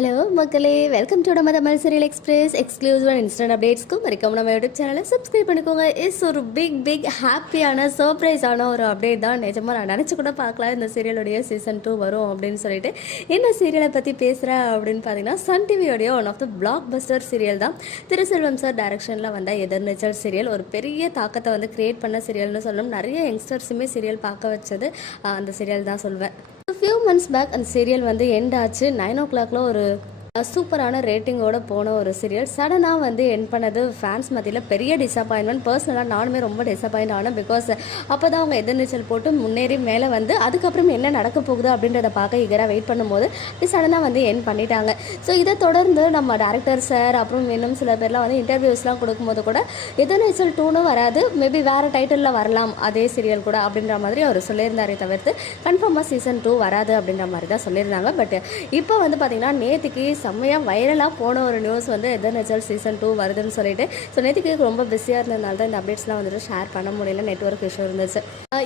Hello மக்களே. Welcome to நம்ம Tamil serial express exclusive instant அப்டேட்ஸ்க்கும் மறக்காம நம்ம யூடியூப் சேனலை சப்ஸ்கிரைப் பண்ணிக்கோங்க. இஸ் ஒரு பிக் பிக் ஹாப்பியான சர்ப்ரைஸான ஒரு அப்டேட் தான். நிஜமாக நான் நினச்சி கூட பார்க்கலாம் இந்த சீரியலுடைய சீசன் டூ வரும் அப்படின்னு சொல்லிட்டு. என்ன சீரியலை பற்றி பேசுகிறேன் அப்படின்னு பார்த்தீங்கன்னா Sun டிவியோடைய one of the blockbuster serial தான். திருசெல்வம் சார் டைரக்ஷனில் வந்த எதிர்நீச்சல் சீரியல் ஒரு பெரிய தாக்கத்தை வந்து கிரியேட் பண்ண சீரியல்னு சொல்லணும். நிறைய யங்ஸ்டர்ஸுமே சீரியல் பார்க்க வச்சது அந்த சீரியல் தான் சொல்வேன். ஃபியூ மந்த்ஸ் பேக் அந்த சீரியல் வந்து எண்ட் ஆச்சு. நைன் ஓ கிளாக்ல ஒரு சூப்பரான ரேட்டிங்கோட போன ஒரு சீரியல் சடனாக வந்து என் பண்ணது ஃபேன்ஸ் மத்தியில் பெரிய டிசப்பாயின்மெண்ட் பர்சனலாக நானுமே ரொம்ப டிசப்பாயிண்ட் ஆனேன் பிகாஸ் அப்போ தான் அவங்க எதிர்நீச்சல் போட்டு முன்னேறி மேலே வந்து அதுக்கப்புறம் என்ன நடக்க போகுது அப்படின்றத பார்க்க ஈகராக வெயிட் பண்ணும்போது சடனாக வந்து என் பண்ணிட்டாங்க. ஸோ இதை தொடர்ந்து நம்ம டேரக்டர் சார் அப்புறம் இன்னும் சில பேர்லாம் வந்து இன்டர்வியூஸ்லாம் கொடுக்கும்போது கூட எதிர்நீச்சல் டூனும் வராது. மேபி வேறு டைட்டிலில் வரலாம் அதே சீரியல் கூட அப்படின்ற மாதிரி அவர் சொல்லியிருந்தாரே தவிர்த்து கன்ஃபார்மாக சீசன் டூ வராது அப்படின்ற மாதிரி தான் சொல்லியிருந்தாங்க. பட் இப்போ வந்து பார்த்திங்கன்னா நேற்றுக்கு செம்மையாக வைரலாக போன ஒரு நியூஸ் வந்து எதிர்நீச்சல் சீசன் டூ வருதுன்னு சொல்லிட்டு. ஸோ நேற்றுக்கு ரொம்ப பிஸியாக இருந்ததுனால தான் இந்த அப்டேட்ஸ்லாம் வந்துட்டு ஷேர் பண்ண முடியல நெட்ஒர்க் இஷ்யூ இருந்துச்சு.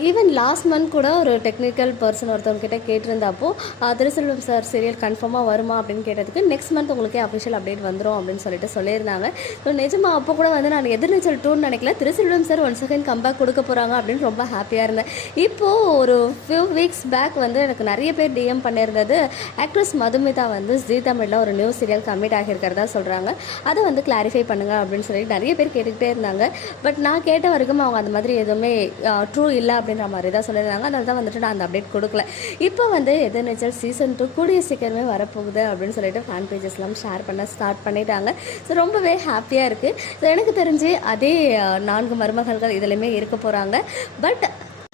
ஈவன் லாஸ்ட் மந்த் கூட ஒரு டெக்னிக்கல் பர்சன் ஒருத்தவங்ககிட்ட கேட்டிருந்தப்போ uh, திருசெல்வம் சார் சீரியல் கன்ஃபார்மாக வருமா அப்படின்னு கேட்டதுக்கு நெக்ஸ்ட் மந்த் உங்களுக்கே அஃபிஷியல் அப்டேட் வந்துடும் அப்படின்னு சொல்லிட்டு சொல்லியிருந்தாங்க. ஸோ நிஜமாக அப்போ கூட வந்து நான் எதிர்நீச்சல் டூன்னு நினைக்கல Thiruselvam sir one second comeback கொடுக்க போகிறாங்க அப்படின்னு ரொம்ப ஹாப்பியாக இருந்தேன். இப்போது ஒரு ஃபியூ வீக்ஸ் பேக் வந்து எனக்கு நிறைய பேர் டிஎம் பண்ணியிருந்தது. ஆக்ட்ரஸ் மதுமிதா வந்து ஜீ தமிழில் ஒரு நியூ சீரியல் கம்மிட் ஆகியிருக்கிறதா சொல்கிறாங்க அதை வந்து கிளாரிஃபை பண்ணுங்க அப்படின்னு சொல்லி நிறைய பேர் கேட்டுக்கிட்டே இருந்தாங்க. பட் நான் கேட்ட வரைக்கும் அவங்க அந்த மாதிரி எதுவுமே ட்ரூ இல்லை அப்படின்ற மாதிரி தான் சொல்லியிருந்தாங்க. அதனால தான் வந்துட்டு நான் அந்த அப்டேட் கொடுக்கல. இப்போ வந்து எதிர்நீச்சல் சீசன் டூ கூடிய சீக்கிரமே வரப்போகுது அப்படின்னு சொல்லிட்டு ஃபேன் பேஜஸ்லாம் ஷேர் பண்ண ஸ்டார்ட் பண்ணிட்டாங்க. ஸோ ரொம்பவே ஹாப்பியாக இருக்குது ஸோ எனக்கு தெரிஞ்சு அதே நான்கு மருமகள்கள் இதுலையுமே இருக்க போகிறாங்க பட்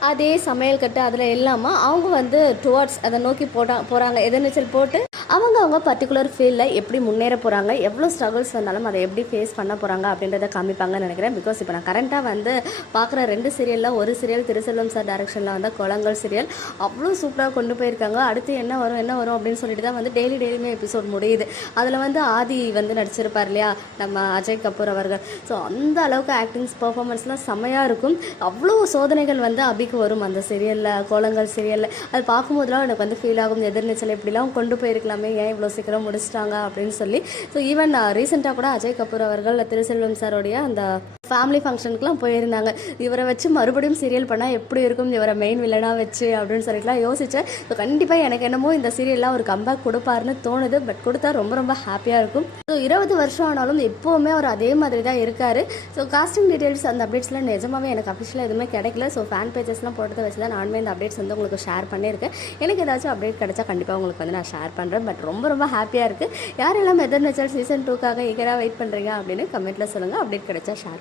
அதே சமையல் கட்டு அதில் இல்லாமல் அவங்க வந்து டுவார்ட்ஸ் அதை நோக்கி போட்டா போகிறாங்க எதிர்நீச்சல் போட்டு அவங்க அவங்க பர்டிகுலர் ஃபீல்டில் எப்படி முன்னேற போகிறாங்க எவ்வளோ ஸ்ட்ரகிள்ஸ் வந்தாலும் அதை எப்படி ஃபேஸ் பண்ண போகிறாங்க அப்படின்றத காமிப்பாங்கன்னு நினைக்கிறேன். பிகாஸ் இப்போ நான் கரண்ட்டாக வந்து பார்க்குற ரெண்டு சீரியலில் ஒரு சீரியல் திருசெல்வம் சார் டேரக்ஷனில் வந்த குளங்கள் சீரியல் அவ்வளோ சூப்பராக கொண்டு போயிருக்காங்க. அடுத்து என்ன வரும் என்ன வரும் அப்படின்னு சொல்லிட்டு தான் வந்து டெய்லி டெய்லியுமே எபிசோட் முடியுது. அதில் வந்து ஆதி வந்து நடிச்சிருப்பார் இல்லையா நம்ம அஜய் கபூர் அவர்கள். ஸோ அந்த அளவுக்கு ஆக்டிங்ஸ் பர்ஃபார்மன்ஸ்லாம் செம்மையாக இருக்கும். அவ்வளோ சோதனைகள் வந்து அபிக்கு வரும் அந்த சீரியலில் கோலங்கள் சீரியலில் அது பார்க்கும்போதுலாம் எனக்கு வந்து ஃபீல் ஆகும். எதிர்நீச்சல் எப்படிலாம் கொண்டு போயிருக்கலாம். ஏன் இவ்வளோ சீக்கிரம் முடிச்சிட்டாங்க அப்படின்னு சொல்லி. ஸோ ஈவன் ரீசெண்டாக கூட அஜய் கபூர் அவர்கள் திருசெல்வம் சாரோடைய அந்த ஃபேமிலி ஃபங்க்ஷனுக்குலாம் போயிருந்தாங்க. இவரை வச்சு மறுபடியும் சீரியல் பண்ணால் எப்படி இருக்கும்? இவரை மெயின் வில்லனாக வச்சு அப்படின்னு சொல்லிட்டுலாம் யோசித்தேன் ஸோ கண்டிப்பாக எனக்கு என்னமோ இந்த சீரியல்லாம் ஒரு கம்பேக் கொடுப்பாருன்னு தோணுது. பட் கொடுத்தா ரொம்ப ரொம்ப ஹாப்பியாக இருக்கும். ஸோ இருபது வருஷம் ஆனாலும் எப்போவுமே அவர் அதே மாதிரி தான் இருக்கார். ஸோ காஸ்டியூம் டீட்டெயில்ஸ் அந்த அப்டேட்ஸ்லாம் நிஜமாவே எனக்கு அஃபிஷியலாக எதுவுமே கிடைக்கல. ஸோ ஃபேன் பேஜஸ்லாம் போட்டதை வச்சு தான் நானுமே இந்த அப்டேட்ஸ் வந்து உங்களுக்கு ஷேர் பண்ணியிருக்கேன். எனக்கு ஏதாச்சும் அப்டேட் கிடைச்சா கண்டிப்பாக உங்களுக்கு வந்து நான் ஷேர் பண்ணுறேன் பட் ரொம்ப ரொம்ப ஹாப்பியாக இருக்குது யாரெல்லாம் எதர் நேச்சர் சீசன் டூக்காக ஈகராக வெயிட் பண்ணுறீங்க அப்படின்னு கமெண்ட்டில் சொல்லுங்கள் அப்டேட் கிடைச்சா ஷேர்